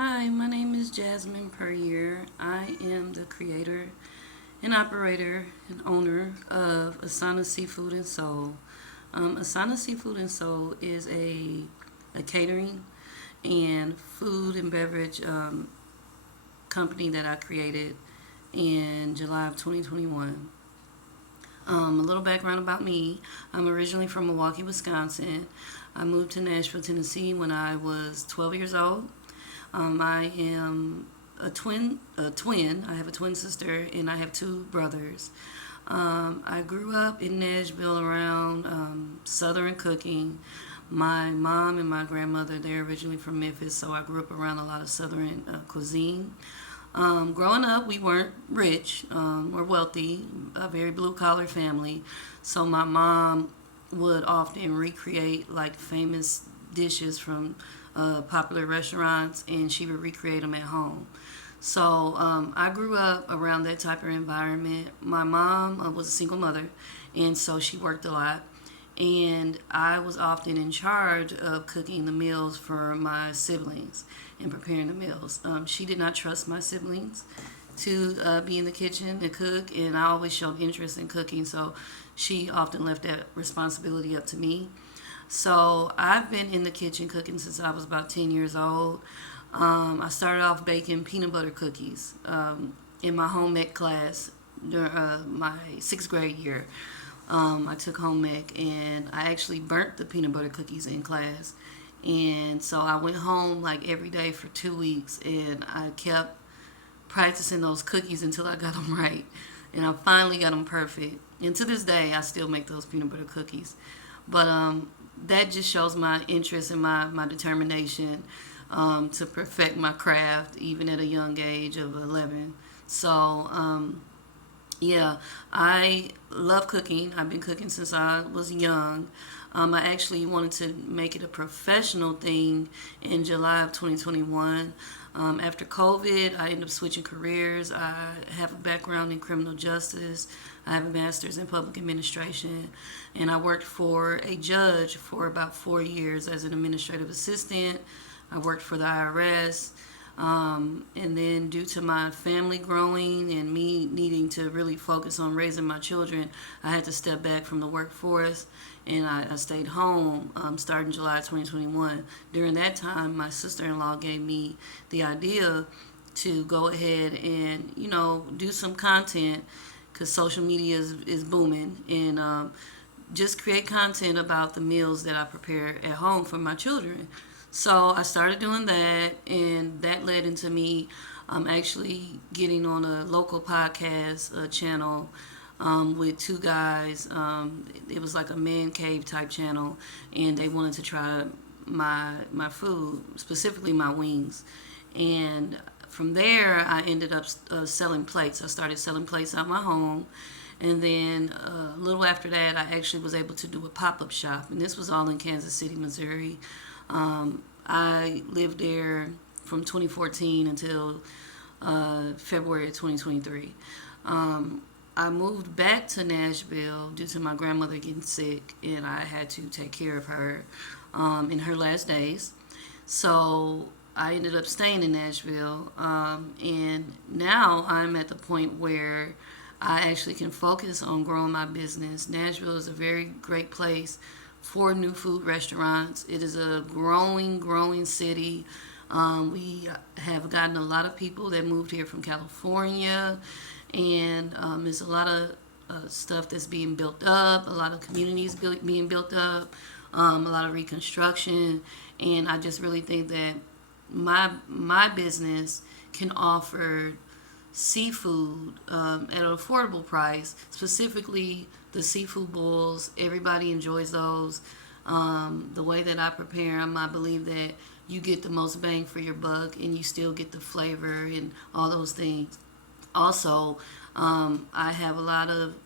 Hi, my name is Jasmine Puryear. I am the creator and operator and owner of Asana Seafood and Soul. Asana Seafood and Soul is a catering and food and beverage company that I created in July of 2021. A little background about me. I'm originally from Milwaukee, Wisconsin. I moved to Nashville, Tennessee when I was 12 years old. I am a twin. I have a twin sister, and I have two brothers. I grew up in Nashville around Southern cooking. My mom and my grandmother, they're originally from Memphis, so I grew up around a lot of Southern cuisine. Growing up, we weren't rich or wealthy, a very blue collar family. So my mom would often recreate like famous dishes from popular restaurants, and she would recreate them at home. So I grew up around that type of environment. My mom was a single mother, and so she worked a lot. And I was often in charge of cooking the meals for my siblings and preparing the meals. She did not trust my siblings to be in the kitchen and cook, and I always showed interest in cooking, so she often left that responsibility up to me. So I've been in the kitchen cooking since I was about 10 years old. I started off baking peanut butter cookies in my home ec class during my sixth grade year. I took home ec and I actually burnt the peanut butter cookies in class. And so I went home like every day for 2 weeks and I kept practicing those cookies until I got them right. And I finally got them perfect. And to this day, I still make those peanut butter cookies. But that just shows my interest and my determination to perfect my craft, even at a young age of 11. So, yeah, I love cooking. I've been cooking since I was young. I actually wanted to make it a professional thing in July of 2021. After COVID, I ended up switching careers. I have a background in criminal justice. I have a master's in public administration, and I worked for a judge for about 4 years as an administrative assistant. I worked for the IRS. And then, due to my family growing and me needing to really focus on raising my children, I had to step back from the workforce and I stayed home starting July 2021. During that time, my sister in law gave me the idea to go ahead and, do some content because social media is booming and just create content about the meals that I prepare at home for my children. So I started doing that, and that led into me actually getting on a local podcast channel with two guys. It was like a man cave type channel, and they wanted to try my food, specifically my wings. And from there, I ended up selling plates. I started selling plates out my home. And then a little after that, I actually was able to do a pop up shop. And this was all in Kansas City, Missouri. I lived there from 2014 until February of 2023. I moved back to Nashville due to my grandmother getting sick, and I had to take care of her in her last days. So I ended up staying in Nashville, and now I'm at the point where I actually can focus on growing my business. Nashville is a very great place for new food restaurants. It is a growing city. We have gotten a lot of people that moved here from California, and there's a lot of stuff that's being built up, a lot of communities being built up, a lot of reconstruction, and I just really think that my business can offer seafood at an affordable price, specifically the seafood bowls. Everybody enjoys those. The way that I prepare them, I believe that you get the most bang for your buck and you still get the flavor and all those things. Also, I have a lot of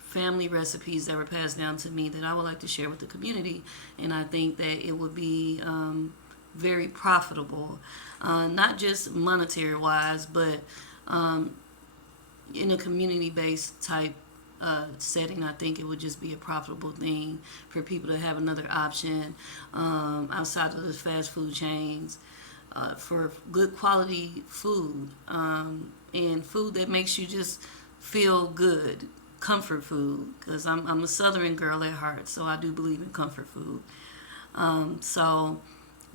family recipes that were passed down to me that I would like to share with the community, and I think that it would be very profitable, not just monetary wise, but in a community based type setting. I think it would just be a profitable thing for people to have another option outside of the fast food chains. for good quality food, and food that makes you just feel good, comfort food, because I'm a Southern girl at heart, so I do believe in comfort food. So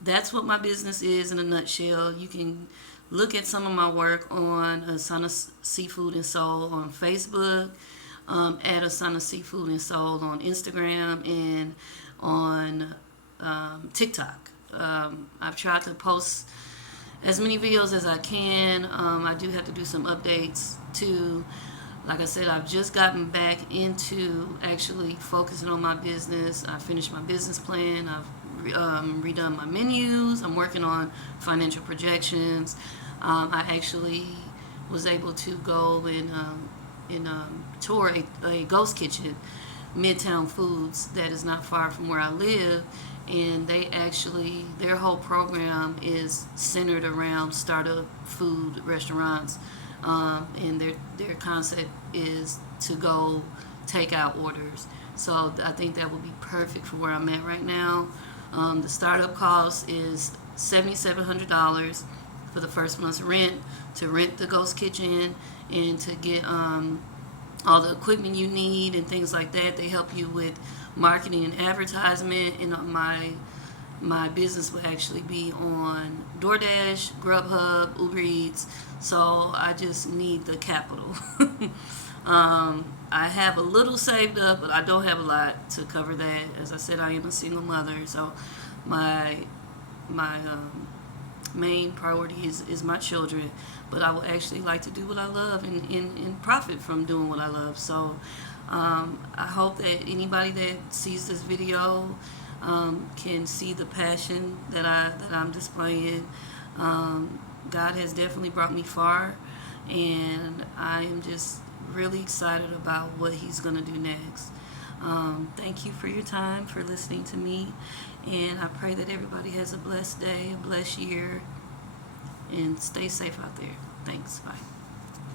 that's what my business is in a nutshell. You can look at some of my work on Asana Seafood and Soul on Facebook, at Asana Seafood and Soul on Instagram, and on TikTok. I've tried to post as many videos as I can. I do have to do some updates too. Like I said, I've just gotten back into actually focusing on my business. I finished my business plan. I've redone my menus. I'm working on financial projections. I actually was able to go and tour a ghost kitchen, Midtown Foods, that is not far from where I live. And their whole program is centered around startup food restaurants, and their concept is to go take out orders. So I think that would be perfect for where I'm at right now. The startup cost is $7,700 for the first month's rent, to rent the ghost kitchen and to get all the equipment you need and things like that. They help you with marketing and advertisement, and my business will actually be on DoorDash, Grubhub, Uber Eats. So I just need the capital. I have a little saved up, but I don't have a lot to cover that. As I said, I am a single mother, so my main priority is my children. But I would actually like to do what I love and profit from doing what I love. So I hope that anybody that sees this video can see the passion that I'm displaying. God has definitely brought me far, and I am just really excited about what He's going to do next. Thank you for your time, for listening to me, and I pray that everybody has a blessed day, a blessed year, and stay safe out there. Thanks. Bye.